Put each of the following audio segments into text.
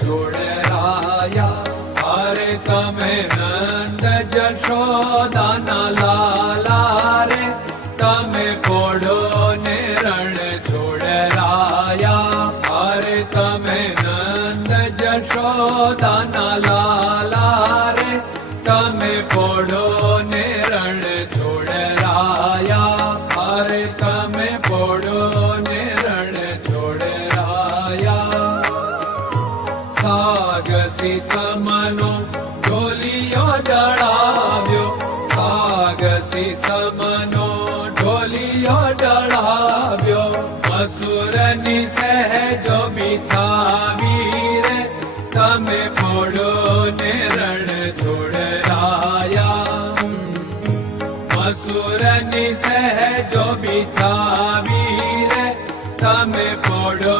છોડરાયા. અરે તમે નંદ જશોદાના લાલા રે, તમે પોડો ને રણ છોડરાયા. અરે તમે નંદ જશોદાના લાલા રે, તમે પોડો ને રણ છોડરાયા. અરે તમે પોડો ને રણ છોડરાયા. સાગસી સમનો ઢોલિયો ડળાવ્યો, સાગસી સમનો ઢોલિયો ડળાવ્યો. મસૂરની સહેજો બિછાવી રે, તમે પોડો ને રણ છોડરાયા. મસૂરની સહેજો બિછાવી રે, તમે પોડો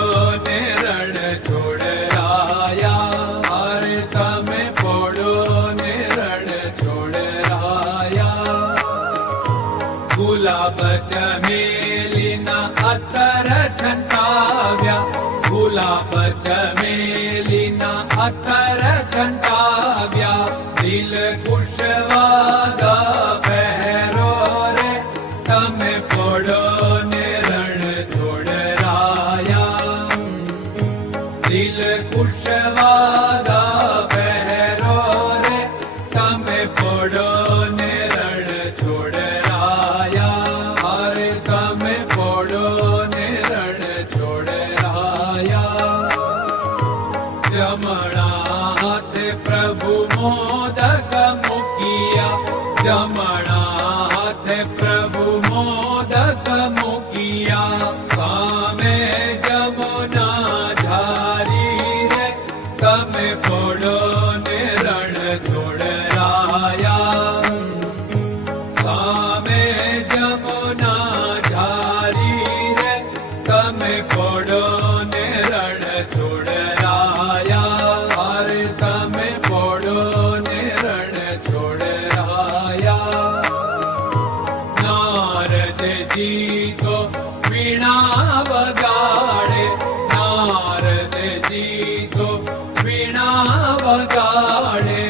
ને રણ છોડરાયા. અરે તમે પોડો ને રણ છોડરાયા. ગુલાબ ચમેલીના અત્તર છંટાવ્યા, ગુલાબ ચમેલીના અત્તર છંટાવ્યા. દિલ કુશવાદા પહેરો રે, તમે પોડો ને રણ છોડરાયા. દિલ કુશવાદા પહેરો રે, તમે પોડો ને રણ છોડરાયા. અરે તમે પોડો ને રણ છોડરાયા. જમણા હાથે પ્રભુ મોદક મૂકિયા, જમણા હાથે પ્રભુ મોદક મૂકિયા. સામે જમુના ધારી રે, તમે પોડો ને રણ છોડરાયા. સામે જમુના ધારી રે, તમે પોડો ને રણ છોડરાયા. અરે તમે પોડો ને રણ છોડરાયા. નારદજી તો વીણા વગાડે, નારદજી તો વીણા વગાડે.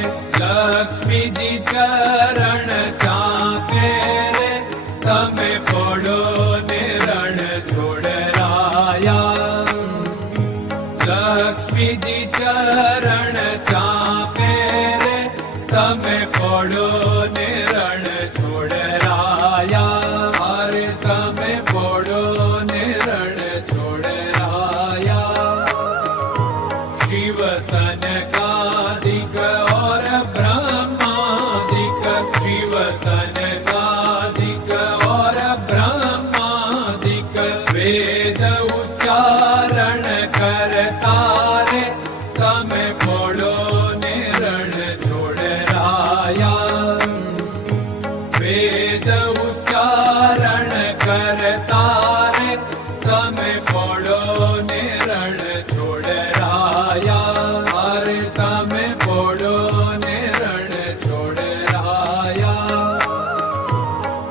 લક્ષ્મીજી ચરણ ચાપે રે, તમે પોડો ને રણ છોડરાયા. લક્ષ્મીજી ચરણ ચાપે રે, તમે પોડો ને રણ છોડરાયા. અરે તમે પોડો ને રણ છોડરાયા. શિવ સનકાદિક और ब्रह्मादिक, शिव सनकादिक और ब्रह्मादिक. वेद उच्चारण करता रे, તમે પોડો ને રણ છોડરાયા. વેદ ઉચ્ચારણ કરતા રે, તમે પોડો ને રણ છોડરાયા. અરે તમે પોડો ને રણ છોડરાયા.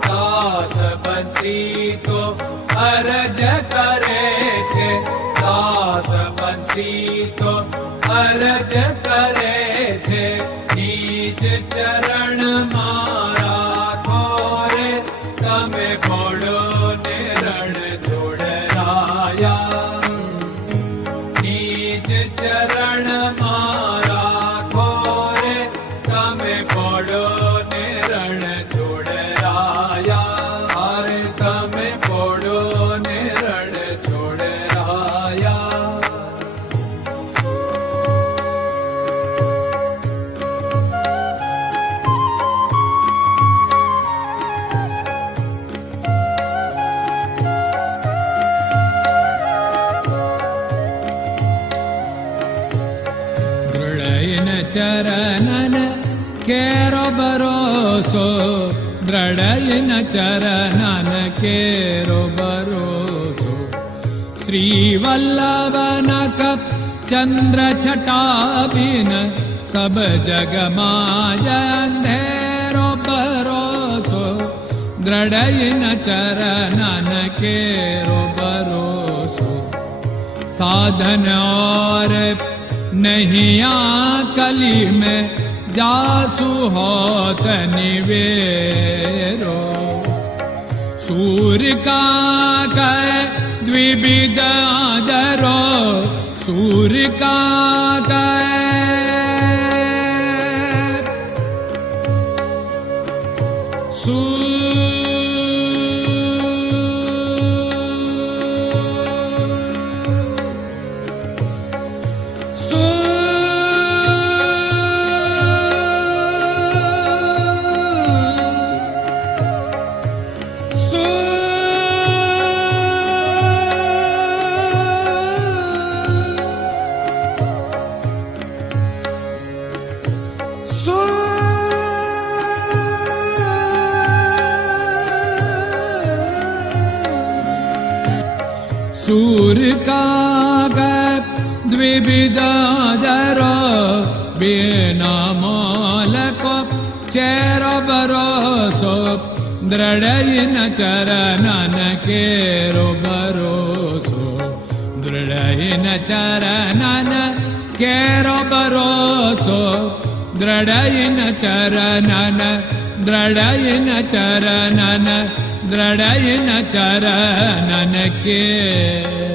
દાસ બંસી તો અરજ કરે છે, દાસ બંસી તો અરજ કરે છે. નીજ ચરણ મારા ખોરે, તમે પોડો ને રણ છોડરાયા. નીજ ચરણ મારા ખોરે, તમે પોડો ને રણ છોડરાયા. અરે તમે પોડો ને રણ છોડરાયા. ચરણન કેરો ભરોસો, દ્રઢયન ચરણન કેરો ભરોસો. શ્રી વલ્લભન કપ ચંદ્ર છટાબિન, સબ જગમાં અંધેરો ભરોસો. દ્રઢયન ચરણન કેરો ભરોસો. साधन और नहीं कली में जासु होत निवेरो सूर्य का कह द्विविध आदरो सूर्य का कह सूर्य का द्विविधादरो बिना मालको चेर भरोसो दृढ़ चरणन केरो भरोसो दृढ़ चरणन केरो भरोसो दृढ़ चरणन दृढ़ चरणन के